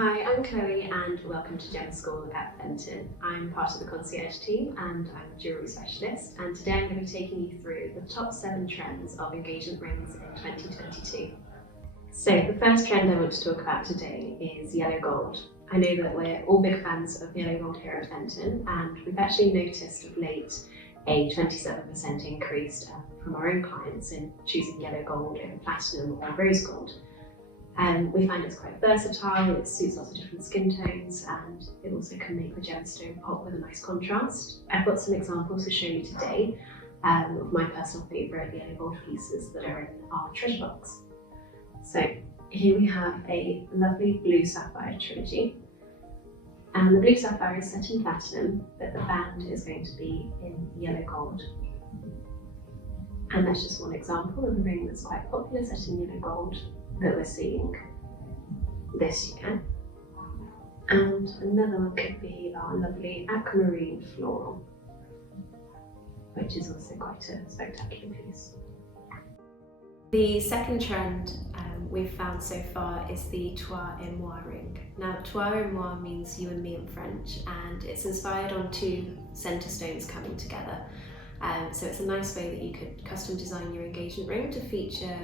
Hi, I'm Chloe and welcome to Gem School at Fenton. I'm part of the concierge team and I'm a jewellery specialist, and today I'm going to be taking you through the top 7 trends of engagement rings in 2022. So the first trend I want to talk about today is yellow gold. I know that we're all big fans of yellow gold here at Fenton, and we've actually noticed of late a 27% increase from our own clients in choosing yellow gold over platinum or rose gold. We find it's quite versatile, it suits lots of different skin tones, and it also can make the gemstone pop with a nice contrast. I've got some examples to show you today of my personal favourite yellow gold pieces that are in our treasure box. So here we have a lovely blue sapphire trilogy, and the blue sapphire is set in platinum, but the band is going to be in yellow gold. And that's just one example of a ring that's quite popular set in yellow gold that we're seeing this year. And another one could be our lovely aquamarine floral, which is also quite a spectacular piece. The second trend we've found so far is the Toi Moi ring. Now, Toi Moi means you and me in French, and it's inspired on 2 centre stones coming together. So it's a nice way that you could custom design your engagement ring to feature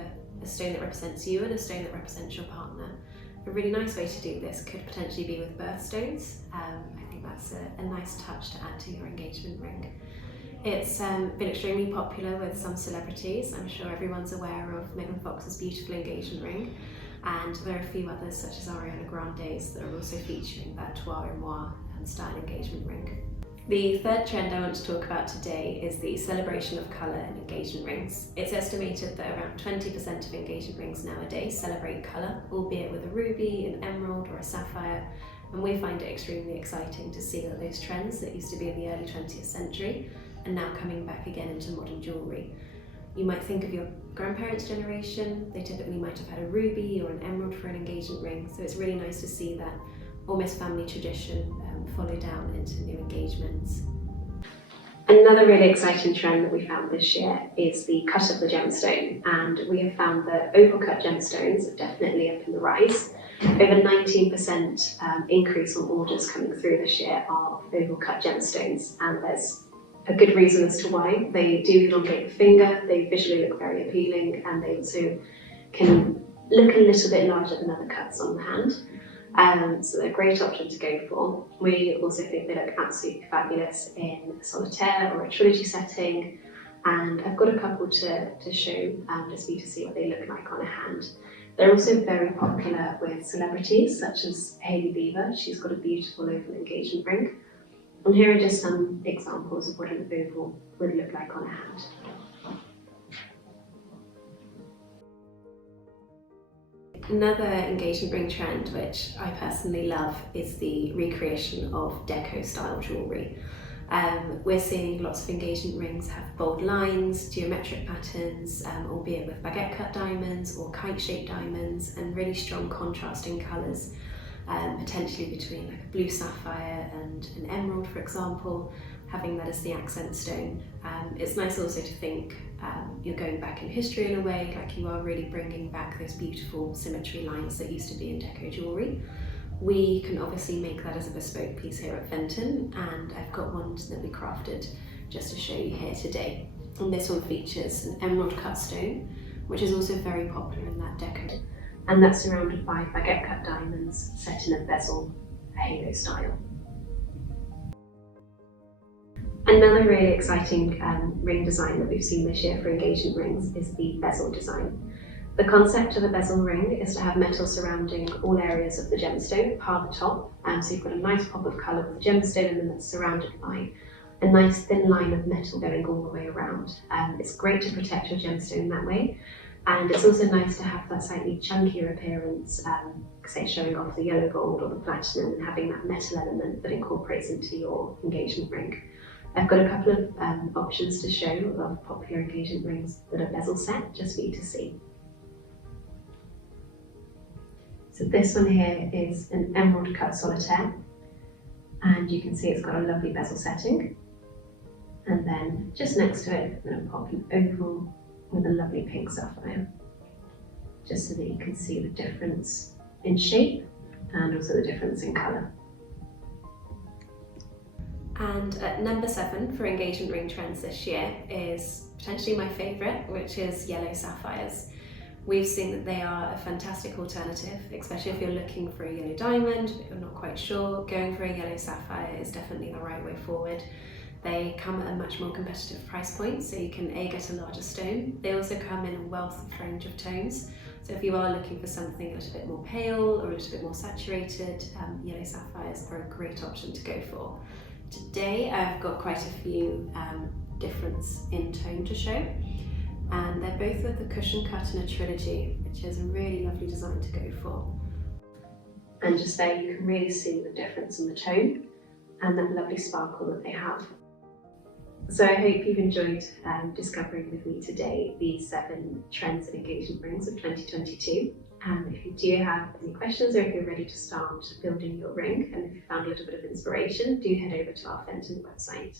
a stone that represents you and a stone that represents your partner. A really nice way to do this could potentially be with birthstones. I think that's a nice touch to add to your engagement ring. It's been extremely popular with some celebrities. I'm sure everyone's aware of Megan Fox's beautiful engagement ring, and there are a few others such as Ariana Grande's that are also featuring that Toi Moi style engagement ring. The third trend I want to talk about today is the celebration of colour in engagement rings. It's estimated that around 20% of engagement rings nowadays celebrate colour, albeit with a ruby, an emerald or a sapphire, and we find it extremely exciting to see that those trends that used to be in the early 20th century are now coming back again into modern jewellery. You might think of your grandparents' generation, they typically might have had a ruby or an emerald for an engagement ring, so it's really nice to see that almost family tradition follow down into new engagements. Another really exciting trend that we found this year is the cut of the gemstone, and we have found that oval cut gemstones are definitely up in the rise. Over 19% increase on orders coming through this year are oval cut gemstones, and there's a good reason as to why. They do elongate the finger, they visually look very appealing, and they also can look a little bit larger than other cuts on the hand. So they're a great option to go for. We also think they look absolutely fabulous in a solitaire or a trilogy setting, and I've got a couple to show just for you to see what they look like on a hand. They're also very popular with celebrities such as Hailey Bieber. She's got a beautiful oval engagement ring, and here are just some examples of what an oval would look like on a hand. Another engagement ring trend which I personally love is the recreation of Deco Style jewellery. We're seeing lots of engagement rings have bold lines, geometric patterns, albeit with baguette cut diamonds or kite shaped diamonds, and really strong contrasting colours, potentially between like a blue sapphire and an emerald, for example, having that as the accent stone. It's nice also to think you're going back in history in a way, like you are really bringing back those beautiful symmetry lines that used to be in deco jewellery. We can obviously make that as a bespoke piece here at Fenton, and I've got one that we crafted just to show you here today. And this one features an emerald cut stone, which is also very popular in that deco. And that's surrounded by baguette cut diamonds set in a bezel halo style. Another really exciting ring design that we've seen this year for engagement rings is the bezel design. The concept of a bezel ring is to have metal surrounding all areas of the gemstone, apart the top, so you've got a nice pop of colour with the gemstone, and then it's surrounded by a nice thin line of metal going all the way around. It's great to protect your gemstone that way, and it's also nice to have that slightly chunkier appearance, say showing off the yellow gold or the platinum and having that metal element that incorporates into your engagement ring. I've got a couple of options to show of popular engagement rings that are bezel set, just for you to see. So this one here is an emerald cut solitaire, and you can see it's got a lovely bezel setting. And then just next to it, I'm going to pop an oval with a lovely pink sapphire, just so that you can see the difference in shape and also the difference in colour. And at number 7 for engagement ring trends this year is potentially my favourite, which is yellow sapphires. We've seen that they are a fantastic alternative, especially if you're looking for a yellow diamond but you're not quite sure. Going for a yellow sapphire is definitely the right way forward. They come at a much more competitive price point, so you can get a larger stone. They also come in a wealth of range of tones. So if you are looking for something a little bit more pale or a little bit more saturated, yellow sapphires are a great option to go for. Today I've got quite a few difference in tone to show, and they're both with the cushion cut in a trilogy, which is a really lovely design to go for. And just there you can really see the difference in the tone and that lovely sparkle that they have. So I hope you've enjoyed discovering with me today the 7 trends in engagement rings of 2022. If you do have any questions, or if you're ready to start building your ring and if you found a little bit of inspiration, do head over to our Fenton website.